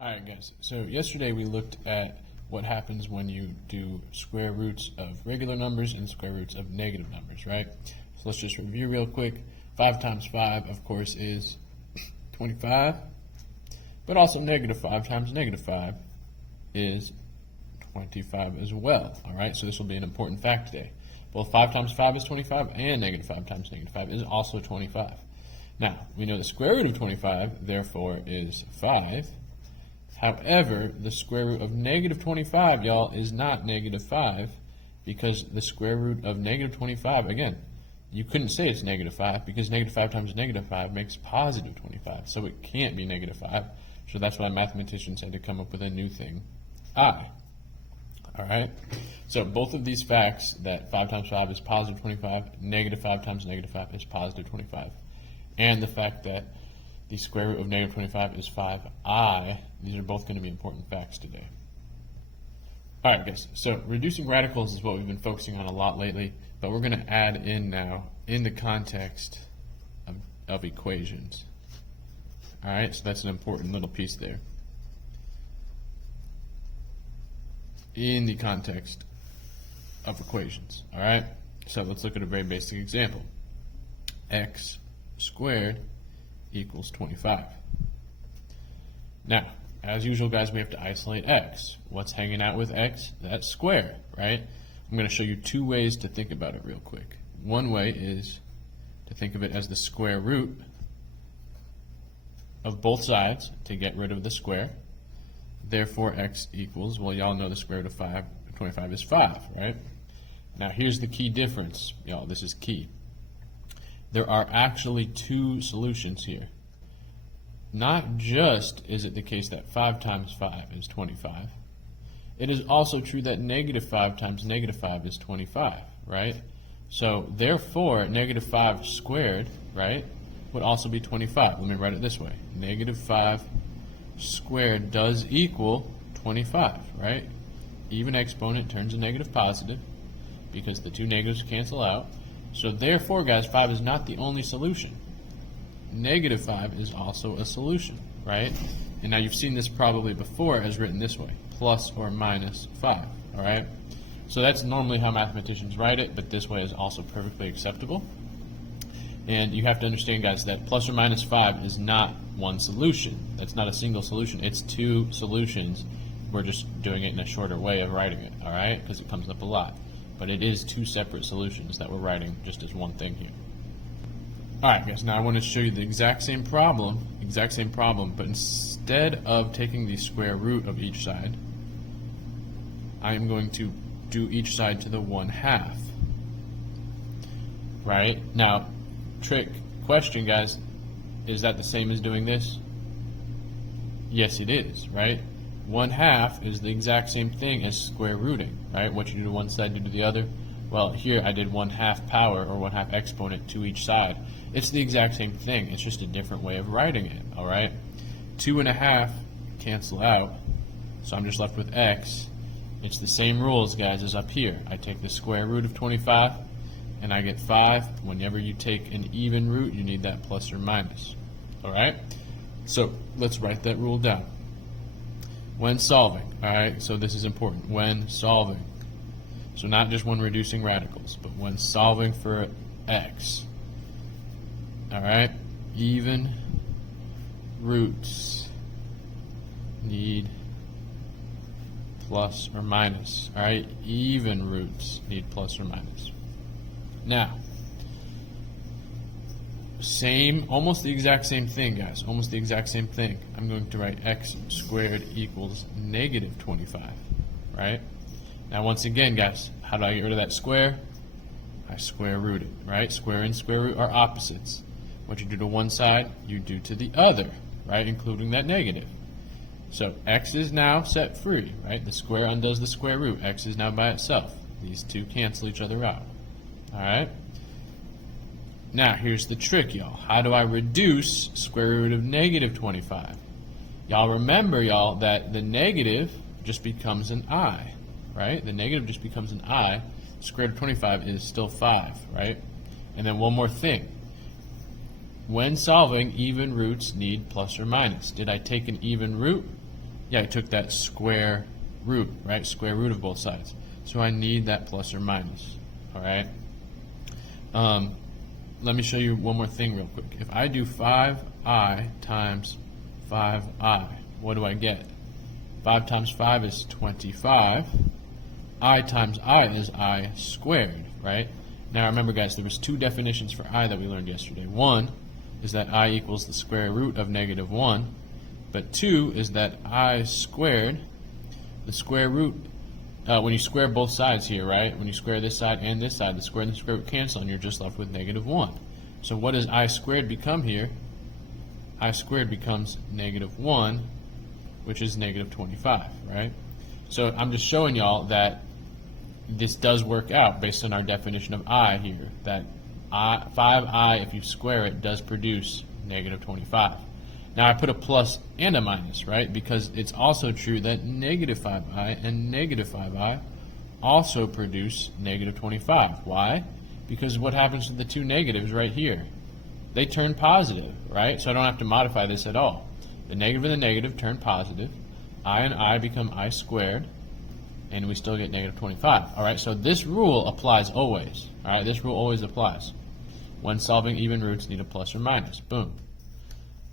Alright guys, so yesterday we looked at what happens when you do square roots of regular numbers and square roots of negative numbers, right? So let's just review real quick. 5 times 5, of course, is 25, but also negative 5 times negative 5 is 25 as well, alright? So this will be an important fact today. Both 5 times 5 is 25 and negative 5 times negative 5 is also 25. Now, we know the square root of 25, therefore, is 5. However, the square root of negative 25, y'all, is not negative 5 because the square root of negative 25, again, you couldn't say it's negative 5 because negative 5 times negative 5 makes positive 25. So it can't be negative 5. So that's why mathematicians had to come up with a new thing, I. Alright? So both of these facts, that 5 times 5 is positive 25, negative 5 times negative 5 is positive 25, and the fact that the square root of negative 25 is 5i. These are both going to be important facts today. Alright guys, so reducing radicals is what we've been focusing on a lot lately, but we're going to add in now in the context of equations. Alright, so that's an important little piece there. In the context of equations. Alright, so let's look at a very basic example. X squared equals 25. Now, as usual, guys, we have to isolate x. What's hanging out with x? That square, right? I'm going to show you two ways to think about it real quick. One way is to think of it as the square root of both sides to get rid of the square. Therefore, x equals, well, y'all know the square root of 25 is 5, right? Now, here's the key difference. Y'all, this is key. There are actually two solutions here. Not just is it the case that 5 times 5 is 25, it is also true that negative 5 times negative 5 is 25, right? So therefore, negative 5 squared, right, would also be 25. Let me write it this way. Negative 5 squared does equal 25, right? Even exponent turns a negative positive because the two negatives cancel out. So therefore, guys, 5 is not the only solution. Negative 5 is also a solution, right? And now you've seen this probably before as written this way, plus or minus 5, all right? So that's normally how mathematicians write it, but this way is also perfectly acceptable. And you have to understand, guys, that plus or minus 5 is not one solution. That's not a single solution. It's two solutions. We're just doing it in a shorter way of writing it, all right? Because it comes up a lot. But it is two separate solutions that we're writing just as one thing here. Alright guys, now I want to show you the exact same problem, but instead of taking the square root of each side, I am going to do each side to the 1/2. Right? Now, trick question, guys, is that the same as doing this? Yes, it is, right? 1/2 is the exact same thing as square rooting, right? What you do to one side, do to the other. Well, here I did 1/2 power, or 1/2 exponent to each side. It's the exact same thing. It's just a different way of writing it, all right? 2 1/2 cancel out, so I'm just left with x. It's the same rules, guys, as up here. I take the square root of 25, and I get 5. Whenever you take an even root, you need that plus or minus, all right? So let's write that rule down. When solving, all right, so this is important, when solving. So not just when reducing radicals, but when solving for x. All right, even roots need plus or minus. All right, even roots need plus or minus. Now, almost the exact same thing, guys, almost the exact same thing. I'm going to write x squared equals negative 25, right? Now, once again, guys, how do I get rid of that square? I square root it, right? Square and square root are opposites. What you do to one side, you do to the other, right, including that negative. So x is now set free, right? The square undoes the square root. X is now by itself. These two cancel each other out, all right? Now, here's the trick, y'all. How do I reduce square root of negative 25? Y'all remember, y'all, that the negative just becomes an I, right? The negative just becomes an I. Square root of 25 is still 5, right? And then one more thing. When solving, even roots need plus or minus. Did I take an even root? Yeah, I took that square root, right? Square root of both sides. So I need that plus or minus, all right? Let me show you one more thing real quick. If I do 5i times 5i, what do I get? 5 times 5 is 25. I times I is I squared, right? Now remember, guys, there was two definitions for I that we learned yesterday. One is that I equals the square root of -1, but two is that I squared, the square root, when you square both sides here, right? When you square this side and this side, the square and the square root cancel, and you're just left with -1. So what does I squared become here? I squared becomes -1, which is -25, right? So I'm just showing y'all that this does work out based on our definition of I here, that 5i, if you square it, does produce -25. Now I put a plus and a minus, right? Because it's also true that -5i and -5i also produce -25. Why? Because what happens to the two negatives right here? They turn positive, right? So I don't have to modify this at all. The negative and the negative turn positive. I and I become I squared, and we still get -25. All right, so this rule applies always. All right, this rule always applies. When solving even roots, need a plus or minus. Boom.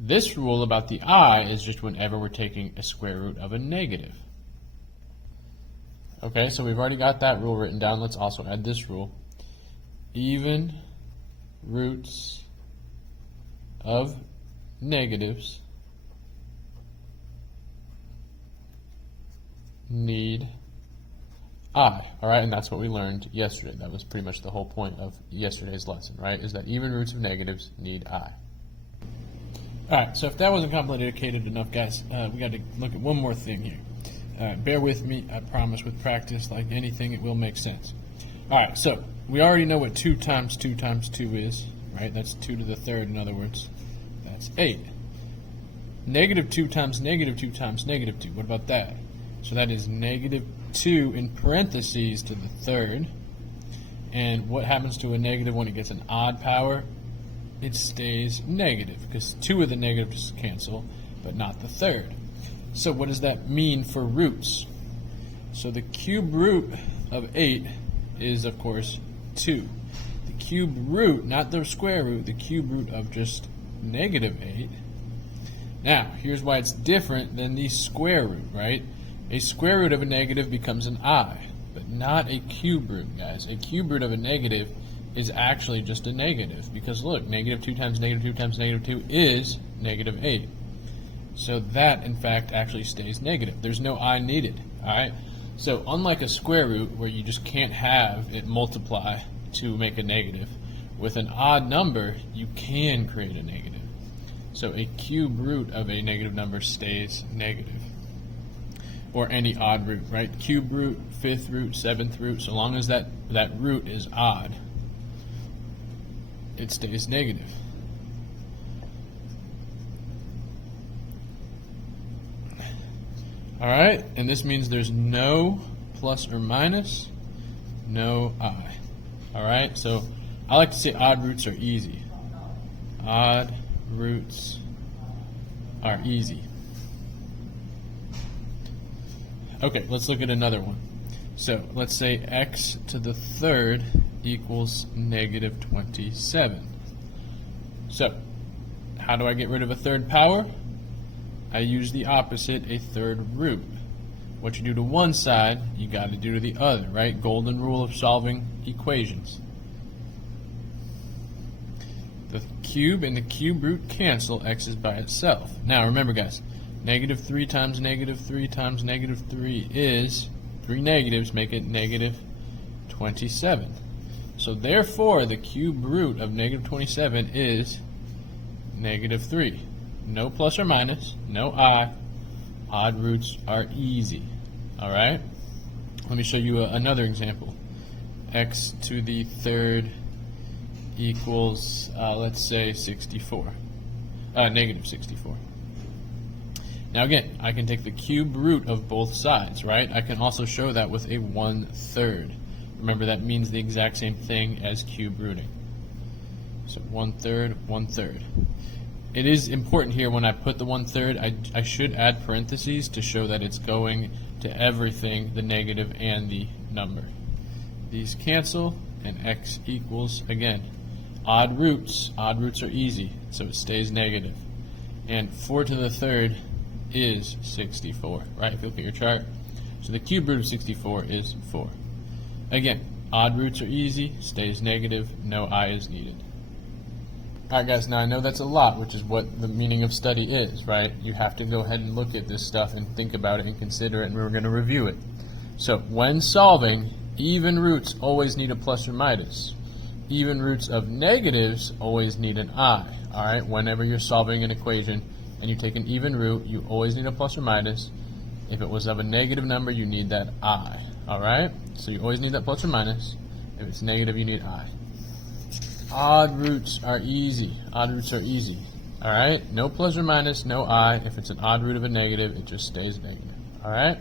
This rule about the I is just whenever we're taking a square root of a negative. Okay, so we've already got that rule written down. Let's also add this rule. Even roots of negatives need I. All right, and that's what we learned yesterday. That was pretty much the whole point of yesterday's lesson, right? Is that even roots of negatives need I. All right, so if that wasn't complicated enough, guys, we got to look at one more thing here. Bear with me. I promise with practice, like anything, it will make sense. All right, so we already know what 2 times 2 times 2 is, right? That's 2 to the third, in other words. That's 8. -2 times -2 times -2. What about that? So that is -2 in parentheses to the third. And what happens to a negative when it gets an odd power? It stays negative, because 2 of the negatives cancel, but not the third. So what does that mean for roots? So the cube root of 8 is, of course, 2. The cube root, not the square root, the cube root of just -8. Now, here's why it's different than the square root, right? A square root of a negative becomes an I, but not a cube root, guys. A cube root of a negative is actually just a negative, because look, -2 times -2 times -2 is -8. So that, in fact, actually stays negative. There's no I needed, all right? So unlike a square root where you just can't have it multiply to make a negative, with an odd number, you can create a negative. So a cube root of a negative number stays negative, or any odd root, right? Cube root, 5th root, 7th root, so long as that root is odd, it stays negative. All right, and this means there's no plus or minus, no I. All right, so I like to say odd roots are easy. Odd roots are easy. Okay, let's look at another one. So let's say x to the third equals -27. So how do I get rid of a third power? I use the opposite, a third root. What you do to one side, you got to do to the other, right? Golden rule of solving equations. The cube and the cube root cancel, x is by itself. Now remember, guys, -3 times -3 times -3 is, 3 negatives make it -27. So therefore, the cube root of -27 is -3. No plus or minus, no I. Odd roots are easy. All right? Let me show you another example. X to the third equals, let's say, 64. -64. Now again, I can take the cube root of both sides, right? I can also show that with a 1/3. Remember, that means the exact same thing as cube rooting. So 1/3, 1/3. it is important here when I put the 1/3, I should add parentheses to show that it's going to everything, the negative and the number. These cancel, and x equals, again, odd roots. Odd roots are easy, so it stays negative. And 4 to the third is 64, right? If you look at your chart. So the cube root of 64 is 4. Again, odd roots are easy, stays negative, no I is needed. Alright guys, now I know that's a lot, which is what the meaning of study is, right? You have to go ahead and look at this stuff and think about it and consider it, and we're going to review it. So when solving, even roots always need a plus or minus. Even roots of negatives always need an I. Alright, whenever you're solving an equation and you take an even root, you always need a plus or minus. If it was of a negative number, you need that I. Alright, so you always need that plus or minus. If it's negative, you need I. Odd roots are easy. Odd roots are easy. Alright, no plus or minus, no I. If it's an odd root of a negative, it just stays negative. Alright?